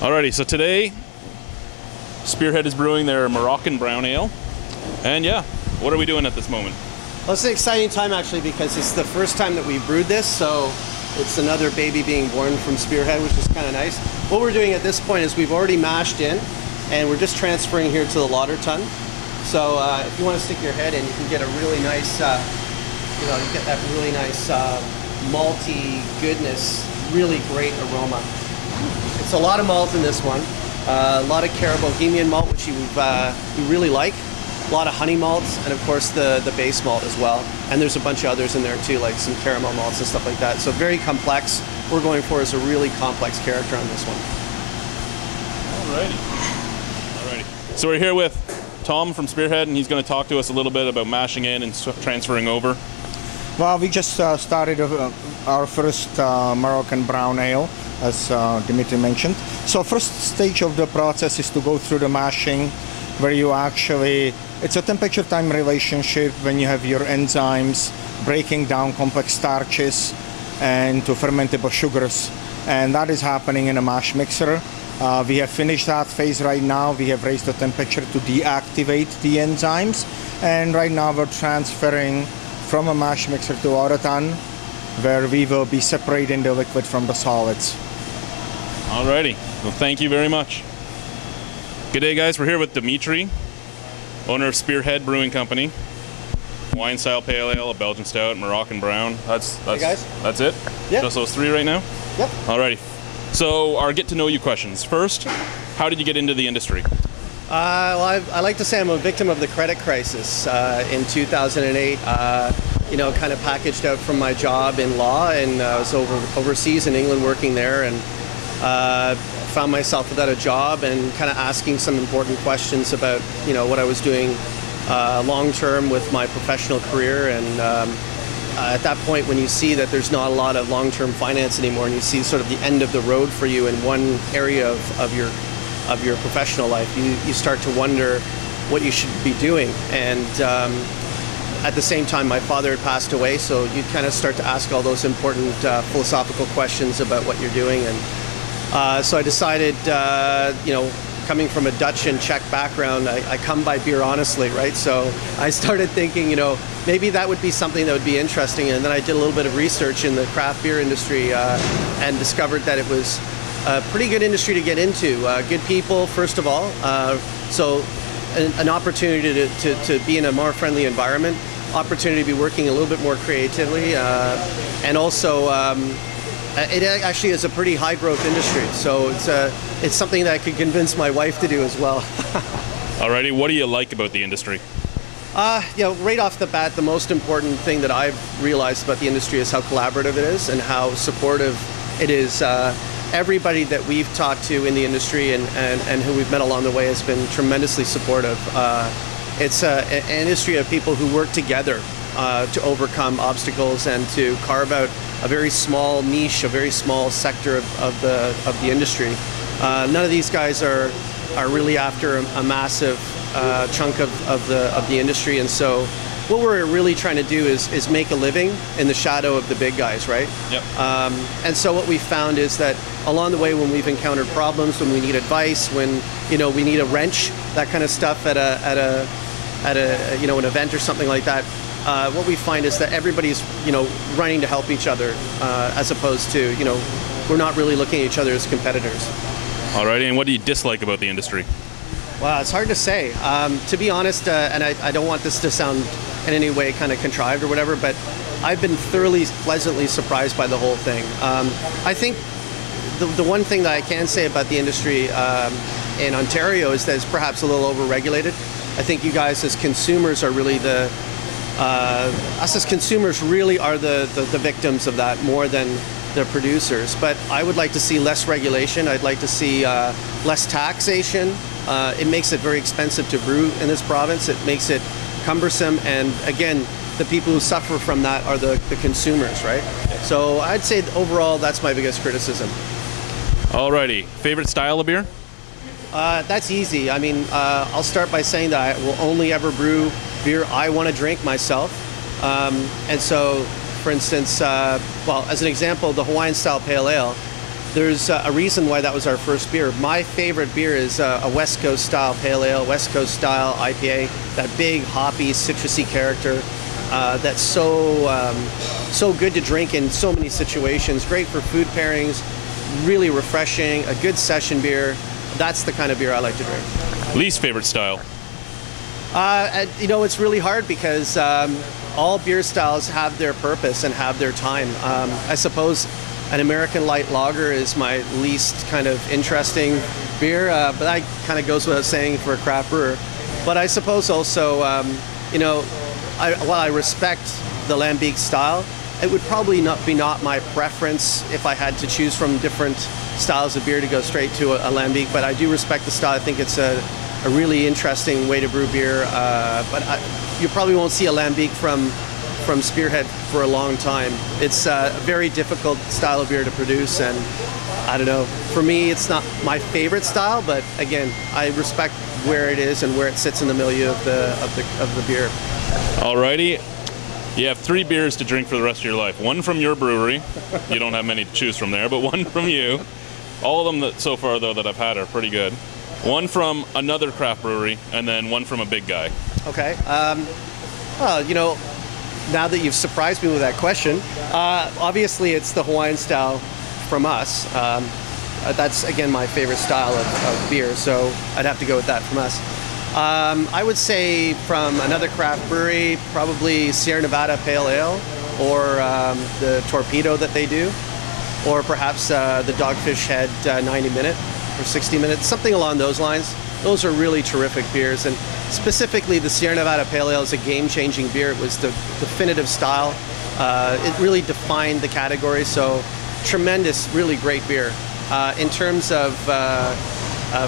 Alrighty, so today Spearhead is brewing their Moroccan Brown Ale. And yeah, what are we doing at this moment? Well, it's an exciting time actually because it's the first time that we've brewed this, so it's another baby being born from Spearhead, which is kind of nice. What we're doing at this point is we've already mashed in and we're just transferring here to the lauter tun. So if you want to stick your head in, you can get a really nice, you get that really nice malty goodness, really great aroma. It's a lot of malt in this one, a lot of Bohemian malt, which we really like. A lot of honey malts, and of course the base malt as well. And there's a bunch of others in there too, like some caramel malts and stuff like that. So very complex. We're going for is a really complex character on this one. Alrighty. So we're here with Tom from Spearhead, and he's going to talk to us a little bit about mashing in and transferring over. Well, we just started our first Moroccan Brown Ale, as Dimitri mentioned. So first stage of the process is to go through the mashing, where you actually, it's a temperature-time relationship when you have your enzymes breaking down complex starches and to fermentable sugars. And that is happening in a mash mixer. We have finished that phase right now. We have raised the temperature to deactivate the enzymes. And right now we're transferring from a mash mixer to autotun, where we will be separating the liquid from the solids. Alrighty, well thank you very much. Good day guys, we're here with Dimitri, owner of Spearhead Brewing Company. Wine style pale ale, a Belgian stout, Moroccan brown. Hey guys. That's it? Yep. Just those three right now? Yep. Alrighty. So our get to know you questions. First, how did you get into the industry? Well, I like to say I'm a victim of the credit crisis in 2008. Kind of packaged out from my job in law, and I was overseas in England working there, and found myself without a job and kind of asking some important questions about what I was doing long term with my professional career. And at that point, when you see that there's not a lot of long-term finance anymore, and you see sort of the end of the road for you in one area of your professional life, you start to wonder what you should be doing. And at the same time, my father had passed away, so you kind of start to ask all those important philosophical questions about what you're doing. And so I decided, coming from a Dutch and Czech background, I come by beer honestly, right? So I started thinking, maybe that would be something that would be interesting. And then I did a little bit of research in the craft beer industry and discovered that it was a pretty good industry to get into. Good people, first of all. So an opportunity to be in a more friendly environment, opportunity to be working a little bit more creatively, and also it actually is a pretty high growth industry. So it's something that I could convince my wife to do as well. Alrighty, what do you like about the industry? Right off the bat, the most important thing that I've realized about the industry is how collaborative it is and how supportive it is. Everybody that we've talked to in the industry and who we've met along the way has been tremendously supportive. It's an industry of people who work together to overcome obstacles and to carve out a very small niche, a very small sector of the industry. None of these guys are really after a massive chunk of the industry, and so what we're really trying to do is make a living in the shadow of the big guys, right? Yep. And so what we've found is that along the way, when we've encountered problems, when we need advice, when we need a wrench, that kind of stuff at an event or something like that, what we find is that everybody's running to help each other, as opposed to we're not really looking at each other as competitors. Alrighty, and what do you dislike about the industry? Well, it's hard to say. To be honest, and I don't want this to sound in any way kind of contrived or whatever, but I've been thoroughly, pleasantly surprised by the whole thing. I think the one thing that I can say about the industry in Ontario is that it's perhaps a little over-regulated. I think you guys as consumers are really us as consumers really are the victims of that more than the producers. But I would like to see less regulation. I'd like to see less taxation. It makes it very expensive to brew in this province. It makes it cumbersome, and again, the people who suffer from that are the consumers, right? So I'd say overall that's my biggest criticism. Alrighty, favorite style of beer? That's easy. I mean, I'll start by saying that I will only ever brew beer I want to drink myself. And so, for instance, well, as an example, the Hawaiian style pale ale, there's a reason why that was our first beer. My favorite beer is a West Coast style pale ale, West Coast style IPA. That big hoppy, citrusy character. That's so good to drink in so many situations. Great for food pairings. Really refreshing. A good session beer. That's the kind of beer I like to drink. Least favorite style? You know, it's really hard because all beer styles have their purpose and have their time. I suppose an American light lager is my least kind of interesting beer, but that kind of goes without saying for a craft brewer. But I suppose also, you know, while I respect the Lambic style, it would probably not be my preference if I had to choose from different styles of beer to go straight to a Lambic. But I do respect the style. I think it's a really interesting way to brew beer. But you probably won't see a Lambic from Spearhead for a long time. It's a very difficult style of beer to produce, and I don't know. For me, it's not my favorite style, but again, I respect where it is and where it sits in the milieu of the beer. Alrighty. You have 3 beers to drink for the rest of your life. One from your brewery. You don't have many to choose from there, but one from you. All of them that so far though that I've had are pretty good. One from another craft brewery, and then one from a big guy. Okay. Well, you know, now that you've surprised me with that question, obviously it's the Hawaiian style from us. That's, again, my favorite style of beer, so I'd have to go with that from us. I would say from another craft brewery, probably Sierra Nevada Pale Ale, or the Torpedo that they do, or perhaps the Dogfish Head 90 Minute or 60 Minutes, something along those lines. Those are really terrific beers, and specifically the Sierra Nevada Pale Ale is a game-changing beer. It was the definitive style. It really defined the category, so tremendous, really great beer. In terms of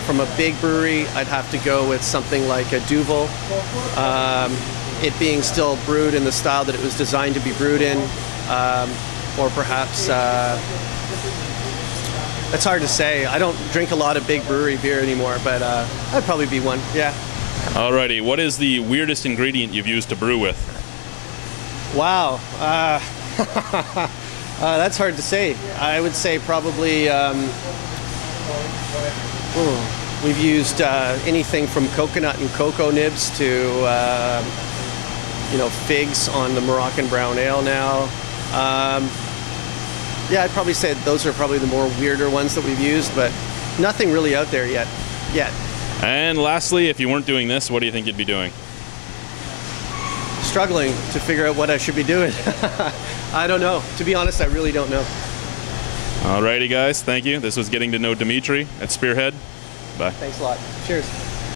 from a big brewery, I'd have to go with something like a Duvel. It being still brewed in the style that it was designed to be brewed in, or perhaps it's hard to say. I don't drink a lot of big brewery beer anymore, but that'd probably be one. Yeah. Alrighty. What is the weirdest ingredient you've used to brew with? Wow. That's hard to say. I would say probably we've used anything from coconut and cocoa nibs to you know, figs on the Moroccan Brown Ale now. Yeah, I'd probably say those are probably the more weirder ones that we've used, but nothing really out there yet. And lastly, if you weren't doing this, what do you think you'd be doing? Struggling to figure out what I should be doing. I don't know. To be honest, I really don't know. Alrighty, guys. Thank you. This was Getting to Know Dimitri at Spearhead. Bye. Thanks a lot. Cheers.